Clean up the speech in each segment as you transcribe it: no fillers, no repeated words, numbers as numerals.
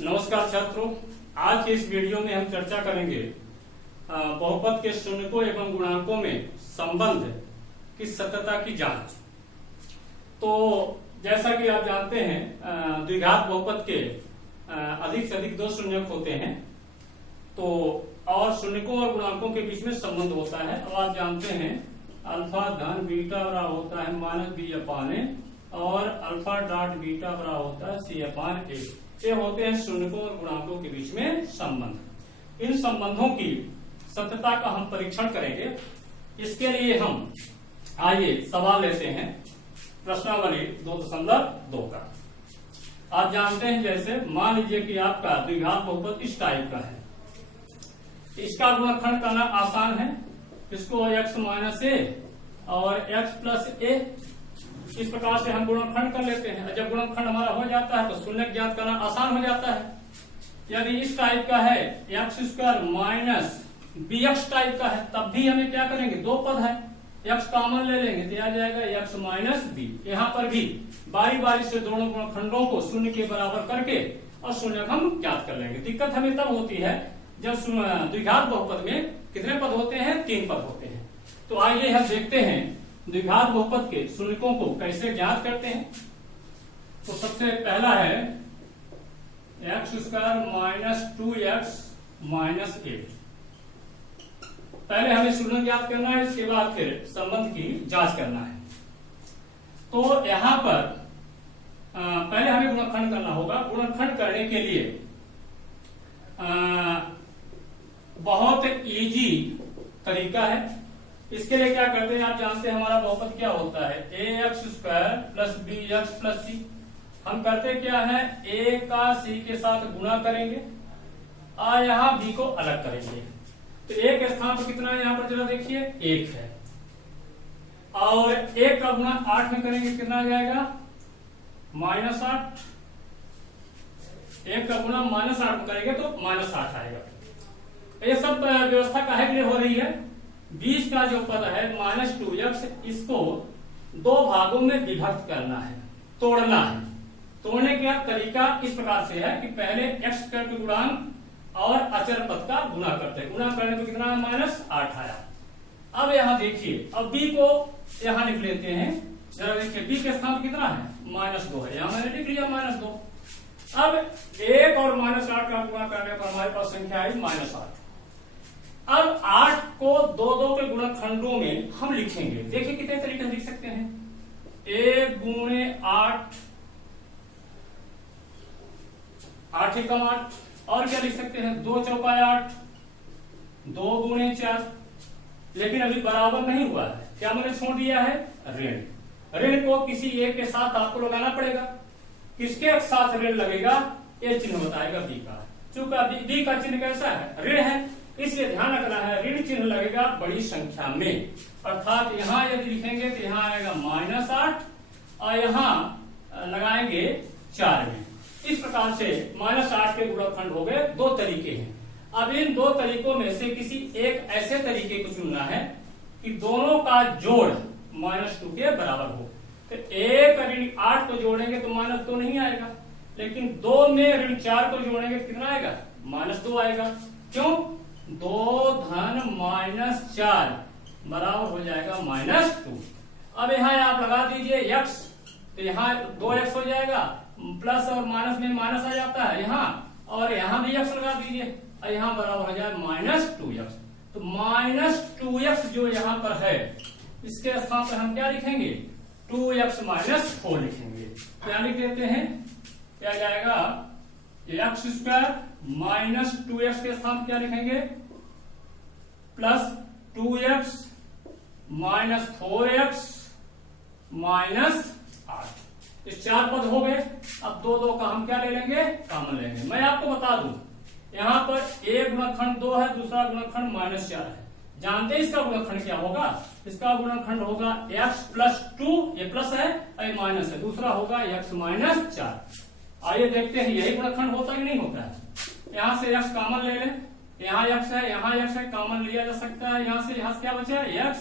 नमस्कार छात्रों, आज के इस वीडियो में हम चर्चा करेंगे बहुपद के शून्यकों एवं गुणांकों में संबंध की सत्यता की जांच। तो जैसा कि आप जानते हैं द्विघात बहुपद के अधिक से अधिक दो शून्यक होते हैं, तो और शून्यकों और गुणांकों के बीच में संबंध होता है। अब आप जानते हैं अल्फा धन बीटा बराबर होता है -b/a और अल्फा डॉट बीटा बराबर होता है c/a। ये होते हैं शून्यकों और गुणांकों के बीच में संबंध। इन संबंधों की सत्यता का हम परीक्षण करेंगे। इसके लिए हम आइए सवाल लेते हैं प्रश्नावली 2.2 का। आप जानते हैं, जैसे मान लीजिए कि आपका द्विघात बहुपद इस टाइप का है, इसका गुणनखंड करना आसान है। इसको x - a और x + a इस प्रकार से हम गुणनखंड कर लेते हैं। जब गुणनखंड हमारा हो जाता है तो शून्य ज्ञात करना आसान हो जाता है। यदि इस टाइप का है x² - bx टाइप का है, तब भी हमें क्या करेंगे, दो पद है, x कॉमन ले लेंगे तो आ जाएगा x - b। यहाँ पर भी बारी बारी से दोनों गुणनखंडों को शून्य के बराबर करके और शून्य हम ज्ञात कर लेंगे। दिक्कत हमें तब होती है जब द्विघात बहुपद में कितने पद होते हैं, 3 पद होते हैं। तो आइए हम देखते हैं द्विघात बहुपद के शून्यकों को कैसे ज्ञात करते हैं। तो सबसे पहला है x² - 2x - 8। पहले हमें शून्य ज्ञात करना है, इसके बाद फिर संबंध की जांच करना है। तो यहां पर पहले हमें गुणनखंड करना होगा। गुणनखंड करने के लिए बहुत इजी तरीका है। इसके लिए क्या करते हैं, आप जानते हैं हमारा बहुपद क्या होता है, ax² + bx + c। हम करते क्या है, a का c के साथ गुणा करेंगे और यहाँ b को अलग करेंगे। तो a के स्थान पर कितना है, यहाँ पर जरा देखिए 1 है, और 1 का गुणा 8 में करेंगे, कितना आ जाएगा -8। 1 का गुणा -8 में करेंगे तो -8 आएगा। ये सब व्यवस्था काहे के लिए हो रही है, बीच का जो पद है -2x, इसको दो भागों में विभक्त करना है, तोड़ना है। तोड़ने का तरीका इस प्रकार से है कि पहले x² के गुणांक और अचर पद का गुणा करते हैं। गुणा करने पर कितना -8 आया। अब यहाँ देखिए, अब b को यहाँ लिख लेते हैं। जरा देखिए b के स्थान कितना है, -2 है, यहाँ मैंने लिख लिया -2। अब 1 और -8 का गुणा करने पर हमारे पास संख्या आई -8। अब 8 को 2 के गुणनखंडों में हम लिखेंगे। देखिए कितने तरीके से लिख सकते हैं, 1 × 8, 8 × 8, और क्या लिख सकते हैं, 2 × 8, 2 × 4। लेकिन अभी बराबर नहीं हुआ है, क्या मैंने छोड़ दिया है, ऋण। ऋण को किसी एक के साथ आपको लगाना पड़ेगा। किसके साथ ऋण लगेगा, ये चिन्ह बताएगा b का। चूंकि b का चिन्ह कैसा है, ऋण है, इसलिए ध्यान रखना है ऋण चिन्ह लगेगा बड़ी संख्या में। अर्थात यहाँ यदि लिखेंगे तो यहाँ आएगा -8 और यहाँ लगाएंगे 4 में। इस प्रकार से -8 के गुणनखंड हो गए। 2 तरीके हैं। अब इन 2 तरीकों में से किसी एक ऐसे तरीके को चुनना है कि दोनों का जोड़ -2 के बराबर हो। तो 1 ऋण 8 को जोड़ेंगे तो -2 नहीं आएगा, लेकिन 2 में ऋण 4 को जोड़ेंगे तो कितना आएगा, -2 आएगा। क्यों, 2 धन -4 बराबर हो जाएगा -2। अब यहाँ आप लगा दीजिए x, तो यहाँ 2x हो जाएगा, प्लस और माइनस में माइनस आ जाता है यहाँ, और यहाँ भी x लगा दीजिए और यहाँ बराबर हो जाएगा -2x। तो -2x जो यहाँ पर है, इसके स्थान पर हम क्या लिखेंगे, 2x - 4 लिखेंगे। क्या लिख देते हैं, क्या जाएगा, x² - 2x के स्थान क्या लिखेंगे, +2x - 4x - 8। इस 4 पद हो गए। अब 2 का हम क्या ले लेंगे, कॉमन लेंगे। मैं आपको बता दूं, यहाँ पर एक गुणनखंड 2 है, दूसरा गुणनखंड -4 है। जानते हैं इसका गुणनखंड क्या होगा, इसका गुणनखंड होगा x + 2, ये प्लस है और ये माइनस है, दूसरा होगा x - 4। आइए देखते हैं यही गुणनखंड होता है कि नहीं होता है। यहाँ से x कॉमन ले लें, यहाँ x है, यहाँ x है, कॉमन लिया जा सकता है। यहाँ से क्या बचा, x,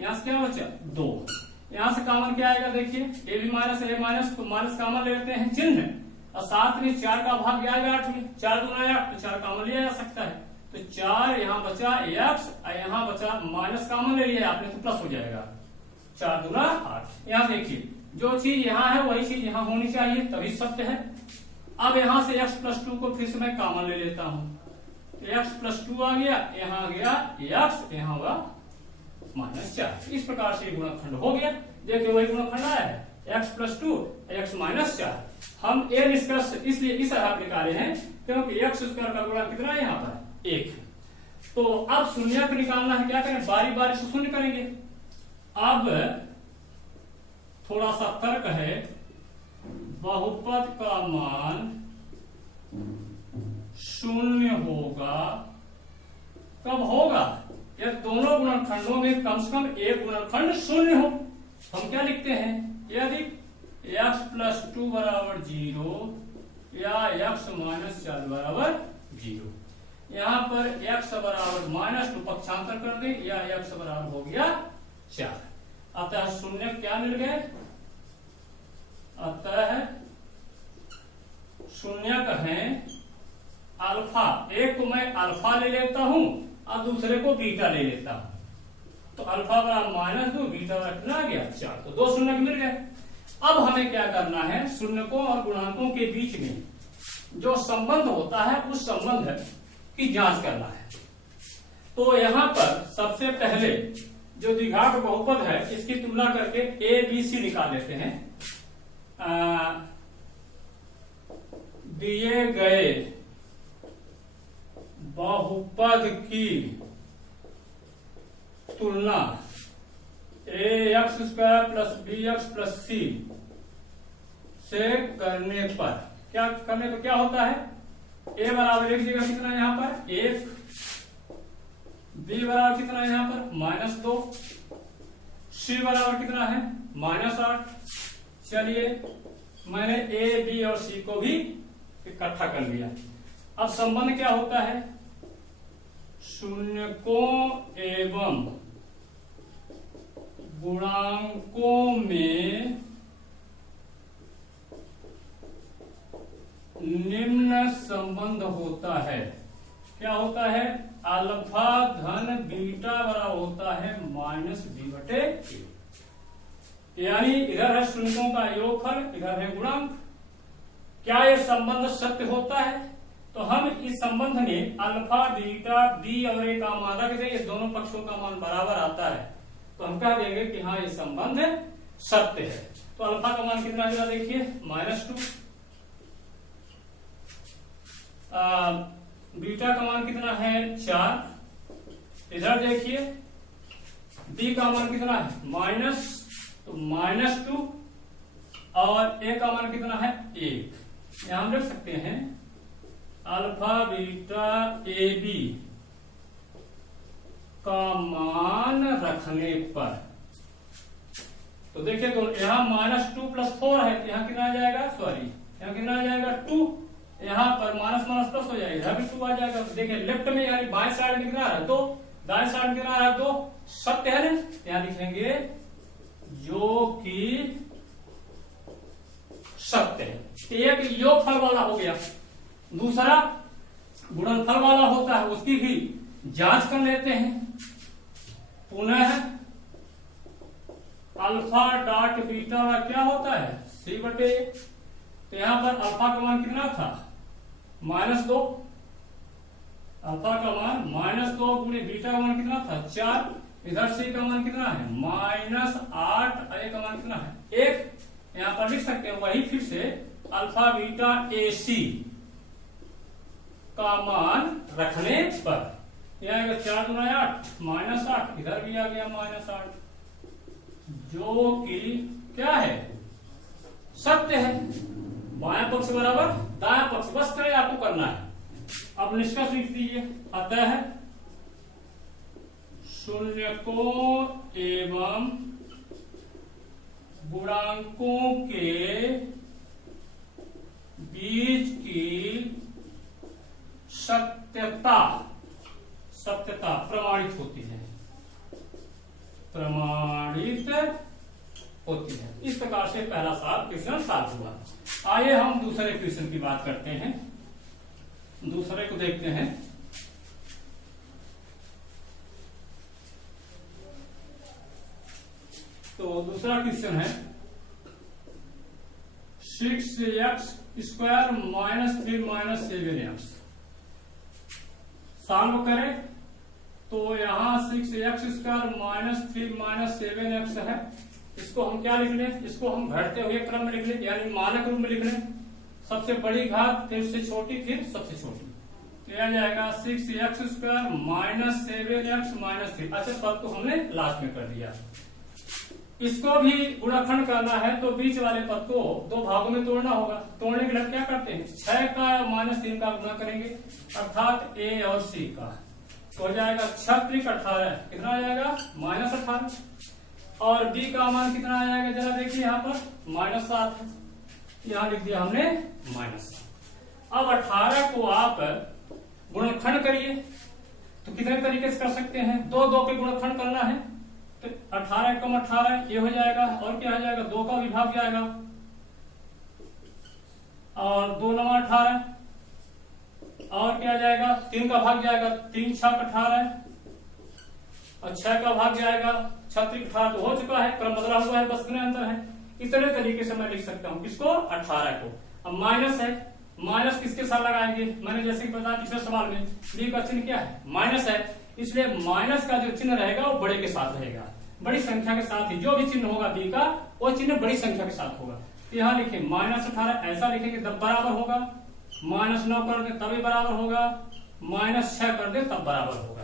यहाँ से क्या बचा, 2। यहाँ से कॉमन क्या आएगा, देखिए a भी माइनस, a माइनस, तो माइनस कॉमन ले लेते हैं चिन्ह, और 7 में 4 का भाग जाएगा 8 में, 4 दूना 8 तो 4 कॉमन लिया जा सकता है, तो 4 यहाँ बचा x और यहाँ बचा माइनस कॉमन ले लिया आपने तो प्लस हो जाएगा, 4 दूना 8। यहाँ देखिए जो चीज यहाँ है वही चीज यहाँ होनी चाहिए तभी सत्य है। अब यहाँ से x प्लस 2 को फिर से मैं कॉमन ले लेता हूँ, x प्लस 2 आ गया, यहाँ आ गया x, यहाँ होगा -4। इस प्रकार से गुणनखंड हो गया। देखिए वही गुणनखंड आया है x प्लस 2 x -4। हम ये निष्कर्ष इसलिए इस तरह निकाले हैं क्योंकि x स्क्वायर का गुणा कितना है यहाँ पर 1 है। तो अब शून्य निकालना है, क्या करें बारी बारी से शून्य करेंगे। अब थोड़ा सा तर्क है, बहुपद का मान शून्य होगा कब होगा, यदि दोनों गुणनखंडों में कम से कम एक गुणनखंड शून्य हो। हम क्या लिखते हैं, यदि x प्लस 2 बराबर 0 या x माइनस 4 बराबर 0। यहाँ पर x बराबर -2 पक्षांतर कर दे या x बराबर हो गया 4, अतः शून्य क्या मिल गए, अतः शून्य कहें अल्फा, एक को मैं अल्फा ले लेता हूं और दूसरे को बीटा ले लेता हूं, तो अल्फा बराबर -2 बीटा बराबर कितना आ गया 4, तो 2 शून्य मिल गए। अब हमें क्या करना है, शून्यकों और गुणांकों के बीच में जो संबंध होता है उस संबंध की जांच करना है। तो यहाँ पर सबसे पहले जो द्विघात बहुपद है इसकी तुलना करके ए बी सी निकाल लेते हैं। दिए गए बहुपद की तुलना ax² plus bx plus c से करने पर क्या होता है, a बराबर एक जगह कितना है यहाँ पर 1, b बराबर कितना है यहाँ पर -2, c बराबर कितना है -8। चलिए मैंने a b और c को भी इकट्ठा कर लिया। अब संबंध क्या होता है, शून्यकों एवं गुणांकों में निम्न संबंध होता है। क्या होता है, अल्फा धन बीटा बराबर होता है -b/a। यानी इधर है शून्यकों का योगफल, इधर है गुणांक। क्या ये संबंध सत्य होता है, तो हम इस संबंध में अल्फा बीटा बी और ए का मान रख दें, ये दोनों पक्षों का मान बराबर आता है तो हम कह देंगे कि हाँ ये संबंध सत्य है। तो अल्फा का मान कितना होगा देखिए -2, बीटा का मान कितना है 4, इधर देखिए बी का मान कितना है -2 और ए का मान कितना है 1। यहां हम लिख सकते हैं अल्फा बीटा ए बी का मान रखने पर, तो देखिए तो यहाँ -2 + 4 है, यहाँ कितना आ जाएगा, यहाँ कितना आ जाएगा 2, यहाँ पर माइनस माइनस प्लस हो जाएगा, इधर भी 2 आ जाएगा। तो देखिए लेफ्ट में यानी बाएं साइड में कितना है 2, दाएं साइड में कितना है 2, सत्य है ना। यहाँ लिखेंगे जो कि सत्य है। एक योगफल वाला हो गया, दूसरा गुणनफल वाला होता है, उसकी भी जांच कर लेते हैं। पुनः अल्फा डॉट बीटा का क्या होता है c/a। तो यहां पर अल्फा का मान कितना था -2, अल्फा का मान -2 गुणे बीटा का मान कितना था 4, इधर c का मान कितना है -8, a का मान कितना है 1। यहां पर लिख सकते हैं वही फिर से अल्फा बीटा ac का मान रखने पर, यह 4 × 8 -8, इधर भी आ गया -8, जो कि क्या है सत्य है। बायां पक्ष बराबर दायां पक्ष, बस करे आपको करना है। अब निष्कर्ष लिख दीजिए, अतः शून्यकों एवं गुणांकों के बीच की सत्यता प्रमाणित होती है, प्रमाणित होती है। इस प्रकार से पहला क्वेश्चन सॉल्व हुआ। आइए हम दूसरे क्वेश्चन की बात करते हैं, दूसरे को देखते हैं। तो दूसरा क्वेश्चन है 6x square minus 3 minus 7x। Solve करें तो यहां 6x square minus 3 minus 7x है। इसको हम क्या लिख लें, इसको हम घटते हुए क्रम में लिख लें, यानी मानक रूप में लिख लें। सबसे बड़ी घात, फिर उससे छोटी, फिर सबसे छोटी। तो यह जाएगा 6x square minus 7x minus 3। अच्छा, पद तो हमने लास्ट में कर दिया। इसको भी गुणनखंड करना है तो बीच वाले पद को दो भागों में तोड़ना होगा। तोड़ने के लिए क्या करते हैं, 6 का माइनस 3 का गुणा करेंगे, अर्थात a और c का। तो हो जाएगा 6 18, कितना आ जाएगा माइनस 18। और b का मान कितना आ जाएगा, जरा देखिए यहाँ पर -7 है, यहाँ लिख दिया हमने -7। अब 18 को आप गुणनखंड करिए तो कितने तरीके से कर सकते हैं, 2 के गुणनखंड करना है तो 18 कम 18 ये हो जाएगा, और क्या आ जाएगा 2 का विभाग जाएगा, और 2 9 18, और क्या जाएगा 3 का भाग जाएगा, 3 6 18, और 6 का भाग जाएगा 6 3 18। तो हो चुका है, क्रम बदला हुआ है, बस इतने अंतर है। इतने तरीके से मैं लिख सकता हूं किसको, 18 को। अब माइनस है, माइनस किसके साथ लगाएंगे, मैंने जैसे कि बताया पिछले सवाल में, बी का चिन्ह क्या है, माइनस है, इसलिए माइनस का जो चिन्ह रहेगा वो बड़े के साथ रहेगा, बड़ी संख्या के साथ ही। जो भी चिन्ह होगा बी का, वो चिन्ह बड़ी संख्या के साथ होगा। यहाँ लिखे -18, ऐसा लिखेंगे तब बराबर होगा, -9 कर दे तभी बराबर होगा, -6 कर दे तब बराबर होगा।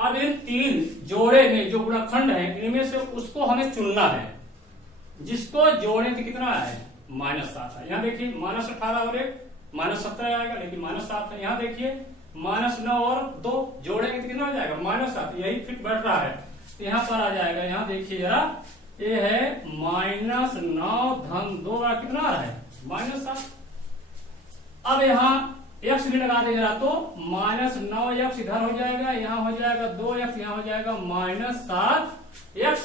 अब इन 3 जोड़े में जो गुणनखंड है, इनमें से उसको हमें चुनना है, जिसको जोड़े तो कितना है -7 है। यहाँ देखिए -18 और 1 -17 आएगा, लेकिन -7 है। यहाँ देखिए -9 और 2 जोड़ेंगे तो कितना आ जाएगा -7, यही फिट बैठ रहा है। तो यहाँ पर आ जाएगा, यहाँ देखिए जरा, ये है -9 धन 2 कितना आ रहा है -7। अब यहाँ x भी लगा दे जरा, तो -9x इधर हो जाएगा, यहाँ हो जाएगा 2x, यहाँ हो जाएगा -7x।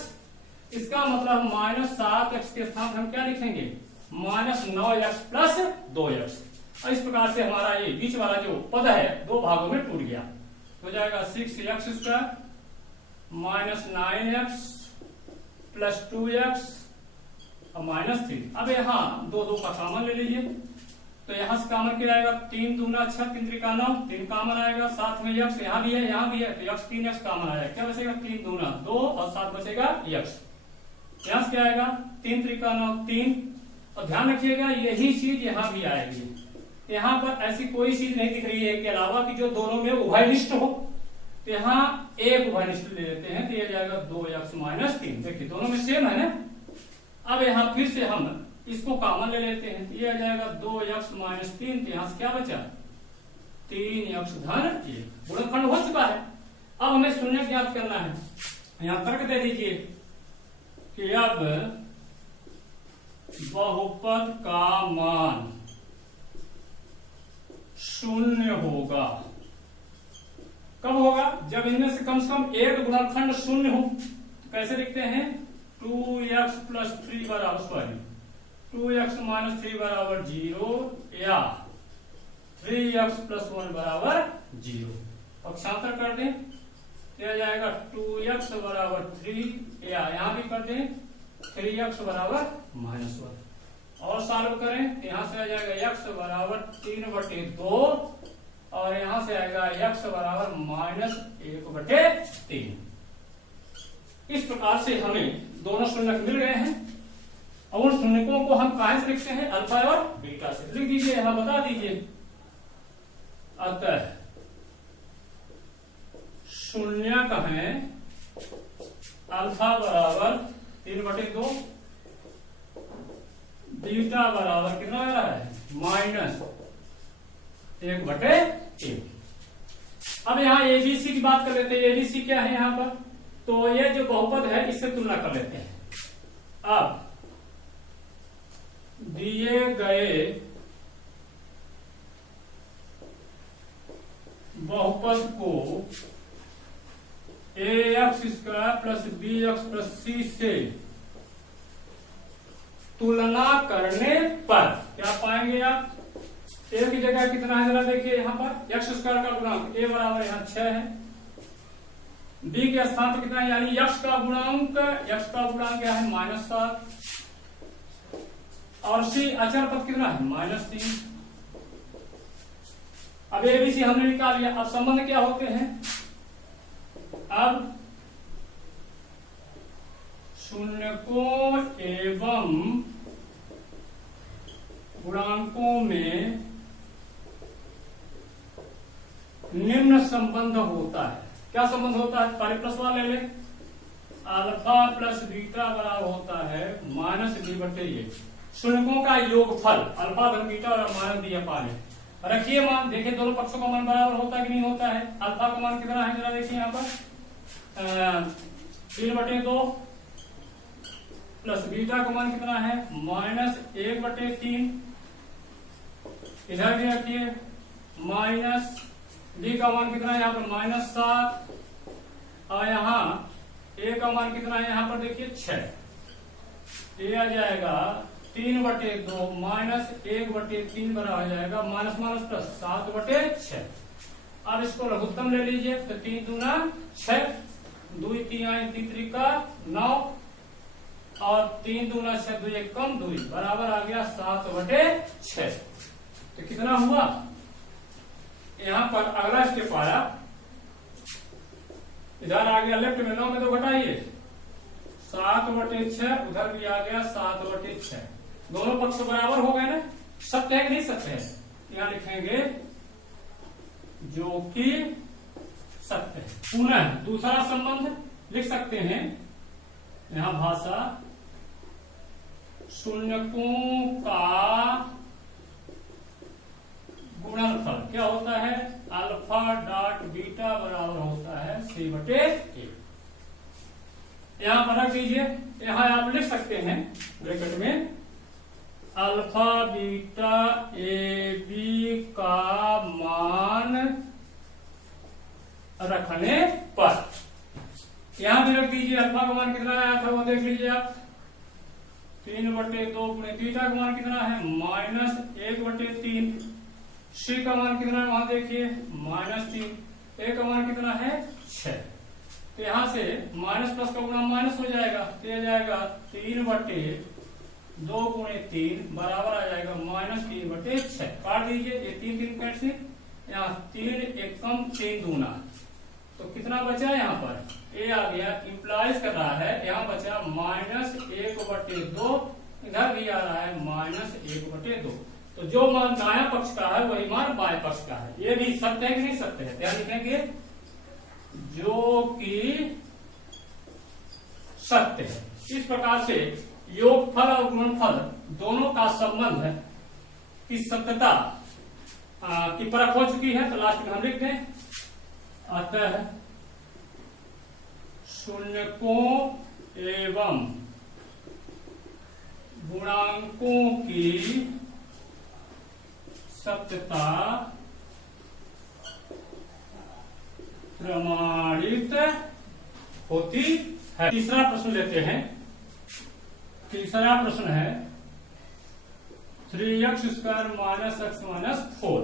इसका मतलब -7x के स्थान हम क्या लिखेंगे, -9x प्लस 2x। और इस प्रकार से हमारा ये बीच वाला जो पद है 2 भागों में टूट गया। हो जाएगा 6x square -9x plus 2x और -3। अब यहाँ 2 का कॉमन ले लीजिए, तो यहाँ से कॉमन क्या आएगा, 3 दूना 6, 3 त्रिका 9, 3 कॉमन आएगा, साथ में x यहाँ भी है, यहाँ भी है, तो x 3x कॉमन आएगा, क्या बचेगा 3 दूना 2 और 7 बचेगा x। यहाँ से क्या आएगा 3 त्रिका 9 3। और ध्यान रखिएगा यही चीज यहाँ भी आएगी। यहाँ पर ऐसी कोई चीज नहीं दिख रही है के अलावा कि जो दोनों में उभयनिष्ठ हो। तो यहाँ एक उभयनिष्ठ ले लेते हैं, तो ये जाएगा 2x - 3। देखिए दोनों में सेम है ना। अब यहाँ फिर से हम इसको कॉमन ले लेते हैं, तो ये आ जाएगा 2x - 3। तो यहाँ से क्या बचा 3x धन 1। गुणनखंड हो चुका है। अब हमें शून्य ज्ञात करना है। यहाँ तर्क दे दीजिए कि अब बहुपद का मान 0 होगा। कब होगा, जब इनमें से कम एक गुणनखंड 0 हो। तो कैसे लिखते हैं, 2x + 3 बराबर 2x - 3 बराबर 0 या 3x + 1 बराबर 0। पक्षांतर कर दें, यह जाएगा 2x बराबर 3, या यहां भी कर दें 3x बराबर -1। और सॉल्व करें तो यहां से आ जाएगा x बराबर 3/2 और यहां से आएगा x बराबर -1/3। इस प्रकार से हमें दोनों शून्यक मिल गए हैं। और उन शून्यकों को हम कहां से लिखते हैं, अल्फा और बीटा से। लिख दीजिए, यहां बता दीजिए। अतः शून्यक है अल्फा बराबर 3/2, बीटा बराबर कितना आ रहा है -1/1। अब यहाँ एबीसी की बात कर लेते हैं। एबीसी क्या है यहाँ पर, तो ये जो बहुपद है इससे तुलना कर लेते हैं। अब दिए गए बहुपद को ax² + bx + c से तुलना करने पर क्या जगह कितना है जरा देखिए यहाँ पर एक्स स्क्वायर का गुणांक a बराबर यहाँ 6 है, b के स्थान पर कितना है यानी x का गुणांक क्या है -7 और c अचर पद कितना है -3। अब ए बी सी हमने निकाल लिया। अब संबंध क्या होते हैं, अब शून्यकों एवं गुणांकों में निम्न संबंध होता है। क्या संबंध होता है, पहले प्लस वाला ले ले, अल्फा प्लस बीटा बराबर होता है -b/a। शून्यकों का योगफल अल्फा धन बीटा और माइनस b अपान है। रखिए मान, देखिए दोनों पक्षों का मान बराबर होता है कि नहीं होता है। अल्फा का मान कितना है जरा देखिए यहाँ पर 3/2 प्लस बीटा का मान कितना है -1/3। इधर भी रखिए माइनस b का मान कितना है यहाँ पर -7 और यहाँ a का मान कितना है यहाँ पर देखिए 6। ये आ जाएगा 3/2 -1/3 बराबर हो जाएगा माइनस माइनस प्लस 7/6। अब इसको लघुत्तम ले लीजिए तो 3 दूना 6, 2 3 3 का 9 और 3 दूना 6 2 1 कम 2 बराबर आ गया 7/6। तो कितना हुआ, यहाँ पर अगला स्टेप आया, इधर आ गया लेफ्ट में 9 में तो घटाइए 7/6, उधर भी आ गया 7/6। दोनों पक्ष बराबर हो गए ना, सत्य है कि नहीं सत्य है, यहां लिखेंगे जो कि सत्य है। पुनः दूसरा संबंध लिख सकते हैं, यहां भाषा शून्यकों का गुणनफल क्या होता है, अल्फा डॉट बीटा बराबर होता है c/a। यहां पर रख दीजिए, यहां आप लिख सकते हैं ब्रैकेट में अल्फा बीटा ए बी का मान रखने पर। यहां भी रख दीजिए अल्फा का मान कितना आया था वो देख लीजिए आप, 3/2 गुणे बीटा का मान कितना है -1/3। सी का मान कितना है वहां देखिए -3, ए का मान कितना है 6। तो यहां से माइनस प्लस का गुणा माइनस हो जाएगा, तो यह जाएगा 3/2 गुणे 3 बराबर आ जाएगा -3/6। काट दीजिए, ये 3 3 कैट से यहाँ 3 1 कम 3 दूना, तो कितना बचा यहाँ पर ए आ गया, इंप्लाइज कर रहा है यहाँ बचा -1/2, इधर भी आ रहा है -1/2। तो जो मान दायां पक्ष का है वही मान बाएं पक्ष का है। ये भी सत्य है कि नहीं सत्य है, ध्यान लिखेंगे जो कि सत्य है। इस प्रकार से योगफल और गुणनफल दोनों का संबंध की सत्यता की परख हो चुकी है। तो लास्ट में हम लिखते हैं अतः शून्यकों एवं गुणांकों की सत्यता प्रमाणित होती है। तीसरा प्रश्न लेते हैं। तीसरा प्रश्न है 3x² - x - 4।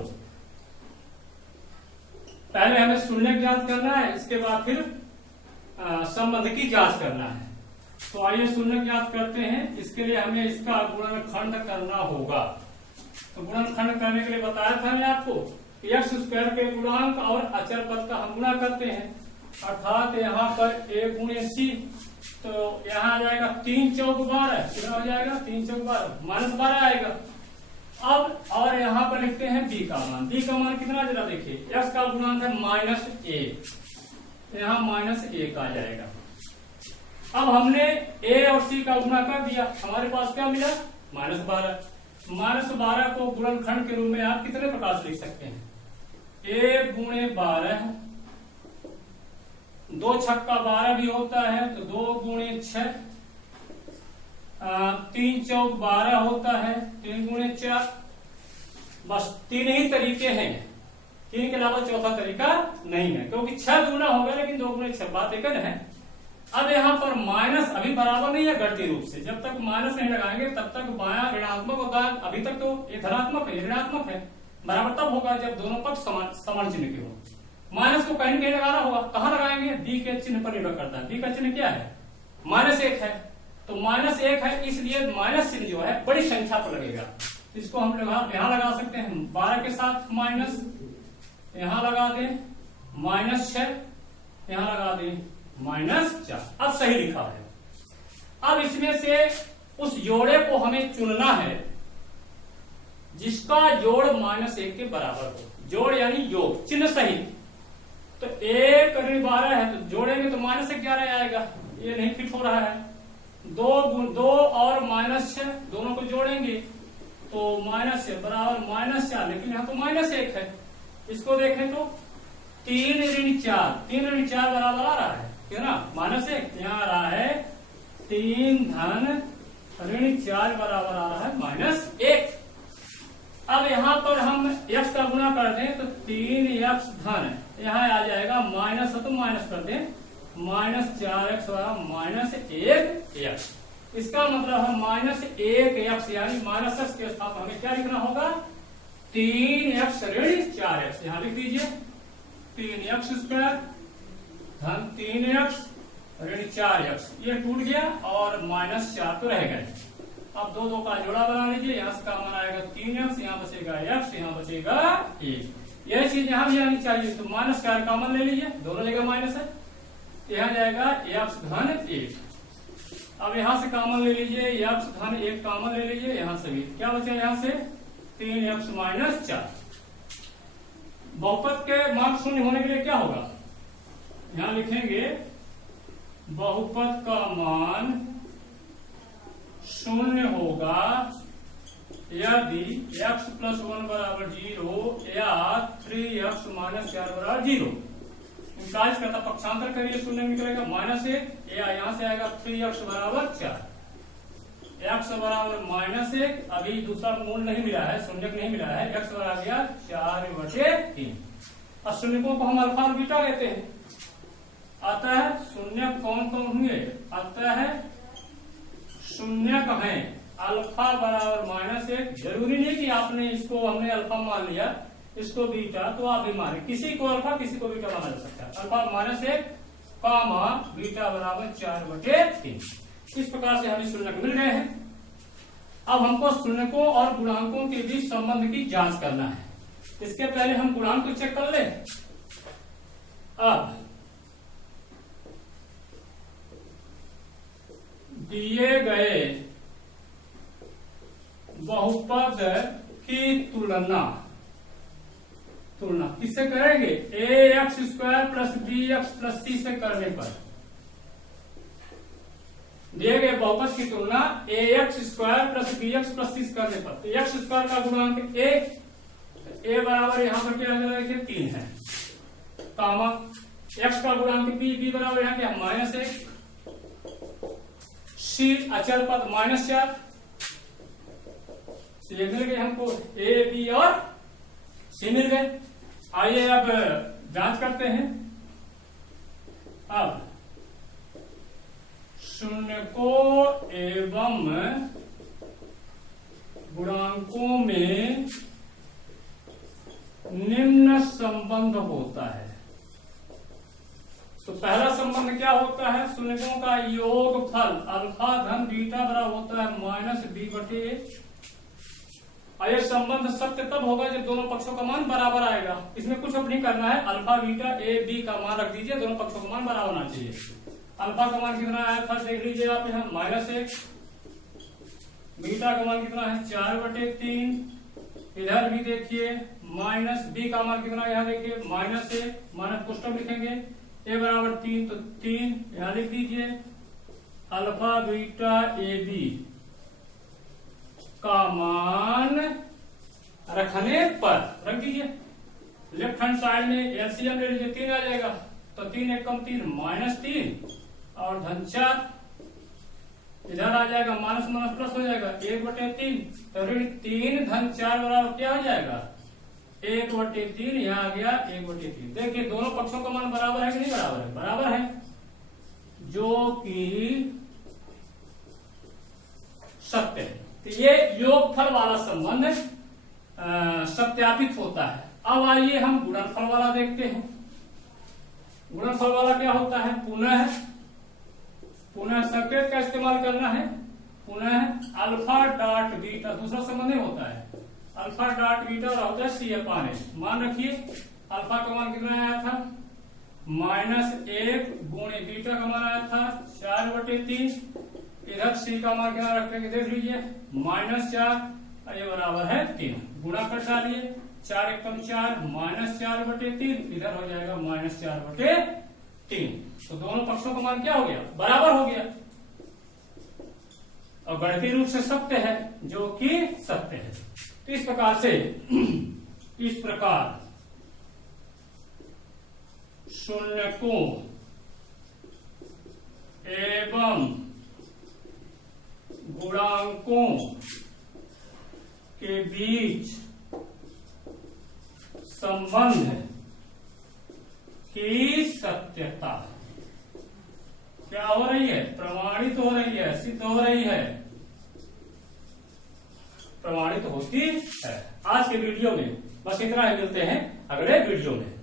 पहले हमें शून्य ज्ञात करना है, इसके बाद फिर संबंध की जांच करना है। तो आइए शून्य ज्ञात करते हैं। इसके लिए हमें इसका गुणनखंड करना होगा। तो गुणनखंड करने के लिए बताया था मैं आपको x² के गुणांक और अचर पद का हम गुणा करते हैं, अर्थात यहाँ पर a गुणे c, तो यहाँ आ जाएगा 3 चौक 12, कितना हो जाएगा 3 चौक 12 -12 आएगा। अब और यहाँ पर लिखते हैं b का मान। b का मान कितना जरा देखिए, x का गुणांक है -1, यहाँ -1 आ जाएगा। अब हमने a और c का गुणा कर दिया, हमारे पास क्या मिला -12। -12 को गुणनखंड के रूप में आप कितने प्रकार से लिख सकते हैं, a गुणे 12, 2 छक्का 12 भी होता है तो 2 गुणे 6, 3 चौक 12 होता है, 3 गुणे 4। बस 3 ही तरीके हैं, 3 के अलावा चौथा तरीका नहीं है, क्योंकि 6 गुना होगा लेकिन 2 गुणे 6 बात एक है। अब यहाँ पर माइनस अभी बराबर नहीं है गणितीय रूप से, जब तक माइनस नहीं लगाएंगे तब तक बायां ऋणात्मक होता है। अभी तक तो ये धनात्मक है, ये ऋणात्मक है, बराबर तब होगा जब दोनों पक्ष समान चिन्ह के हो। माइनस को कहीं कहीं लगाना होगा, कहां लगाएंगे? डी के चिन्ह पर निर्भर करता है। डी का चिन्ह क्या है? -1 है, तो -1 है, इसलिए माइनस चिन्ह जो है बड़ी संख्या पर लगेगा। इसको हम यहां लगा सकते हैं 12 के साथ माइनस, यहां लगा दें -6, यहां लगा दें -4। अब सही लिखा है। अब इसमें से उस जोड़े को हमें चुनना है जिसका जोड़ -1 के बराबर हो। जोड़ यानी योग, चिन्ह सहित। तो 1 ऋण 12 है, तो जोड़ेंगे तो -11 आएगा, ये नहीं फिट हो रहा है। 2 और -6 दोनों को जोड़ेंगे तो -6 बराबर -4, लेकिन यहाँ तो -1 है। इसको देखें तो 3 ऋण 4, 3 ऋण 4 बराबर आ रहा है ना, -1। यहाँ आ रहा है 3 धन ऋण 4 बराबर आ रहा है -1। अब यहाँ पर हम x का गुणा कर दें तो 3x धन, यहाँ आ जाएगा माइनस, तो माइनस कर दें, -4x -1x। इसका मतलब है -1x, यानी -x के स्थान पर हमें क्या लिखना होगा? 3x ऋण 4x। यहाँ लिख दीजिए 3x² धन 3x ऋण 4x। ये टूट गया और -4 तो रह गए। अब 2 का जोड़ा बना लीजिए, यहाँ से कॉमन आएगा 3x, यहाँ बचेगा x, यहाँ बचेगा 1। यह चीज यहाँ भी आनी चाहिए, तो -4 कॉमन ले लीजिए, दोनों जगह माइनस है, यहाँ जाएगा x धन 1। अब यहाँ से कॉमन ले लीजिए, x धन 1 कॉमन ले लीजिए, यहाँ से भी क्या बचा? यहाँ से 3x -4। बहुपद के मान शून्य होने के लिए क्या होगा? यहाँ लिखेंगे बहुपद का मान शून्य होगा यदि x + 1 बराबर 0 या 3x - 4 बराबर 0। इंकाज करता पक्षांतर करिए, शून्य निकलेगा -1, या यहाँ से आएगा 3x बराबर 4, x बराबर -1। अभी दूसरा मूल नहीं मिला है, शून्यक नहीं मिला है, x बराबर गया 4/3। अब शून्यकों को हम अल्फा और बीटा लेते हैं। अतः शून्य कौन कौन हुए? अतः शून्यक है अल्फा बराबर -1। जरूरी नहीं कि आपने इसको, हमने अल्फा मान लिया, इसको बीटा, तो आप भी माने, किसी को अल्फा किसी को बीटा माना जा सकता है। अल्फा -1 कामा बीटा बराबर 4/3। इस प्रकार से हमें शून्यक मिल गए हैं। अब हमको शून्यकों और गुणांकों के बीच संबंध की जांच करना है। इसके पहले हम गुणांक को चेक कर ले। अब दिए गए बहुपद की तुलना किससे करेंगे? ax² + bx + c से करने पर। दिए गए बहुपद की तुलना ax² + bx + c से करने पर। तो x² का गुणांक a बराबर यहाँ पर क्या देखिए 3 है, कामा x का गुणांक b बराबर यहाँ क्या -1, c अचल पद -4। ये मिल गए हमको a, b और c मिल गए। आइए अब जांच करते हैं। अब शून्यकों एवं गुणांकों में निम्न संबंध होता है। तो पहला संबंध क्या होता है? शून्यकों का योगफल अल्फा धन बीटा बराबर होता है -b/a। यह संबंध सत्य तब होगा जब दोनों पक्षों का मान बराबर आएगा। इसमें कुछ अब नहीं करना है, अल्फा बीटा a b का मान रख दीजिए, दोनों पक्षों का मान बराबर होना चाहिए। अल्फा का मान कितना है? फर्स्ट देख लीजिए आप, यहाँ -1। बीटा का मान कितना है? 4/3। इधर भी देखिए -b का मान कितना है? यहाँ देखिए -1, माइनस पुस्तक लिखेंगे, a बराबर 3, तो 3 यहाँ लिख दीजिए। अल्फा बीटा a b का मान रखने पर रख दीजिए। लेफ्ट हैंड साइड में एलसीएम ले लीजिए, 3 आ जाएगा, तो 3 × 3 -3 और धन 4। इधर आ जाएगा माइनस माइनस प्लस हो जाएगा 1/3, तो ऋण 3 धन 4 बराबर क्या हो जाएगा? 1/3। यहाँ आ गया 1/3। देखिए दोनों पक्षों का मान बराबर है कि नहीं बराबर है? बराबर है, जो कि सत्य है। तो ये योगफल वाला संबंध सत्यापित होता है। अब आइए हम गुणनफल वाला देखते हैं। गुणनफल वाला क्या होता है? पुनः संकेत का इस्तेमाल करना है। पुनः अल्फा डॉट बीटा, दूसरा संबंध नहीं होता है। अल्फा डॉट बीटा होता है C/N। मान रखिए अल्फा का मान कितना आया था? -1 गुणे बीटा का मान आया था 4/3। इधर C का मान क्या रखेंगे देख लीजिए, -4, ये बराबर है 3। गुणा कर डालिए, 4 एकम 4, -4/3, इधर हो जाएगा -4/3। तो दोनों पक्षों का मान क्या हो गया? बराबर हो गया। और गणितीय रूप से सत्य है, जो कि सत्य है। तो इस प्रकार शून्यकों एवं गुणांकों के बीच संबंध की सत्यता क्या हो रही है? प्रमाणित हो रही है, सिद्ध हो रही है, प्रमाणित होती है। आज के वीडियो में बस इतना ही, मिलते हैं अगले वीडियो में।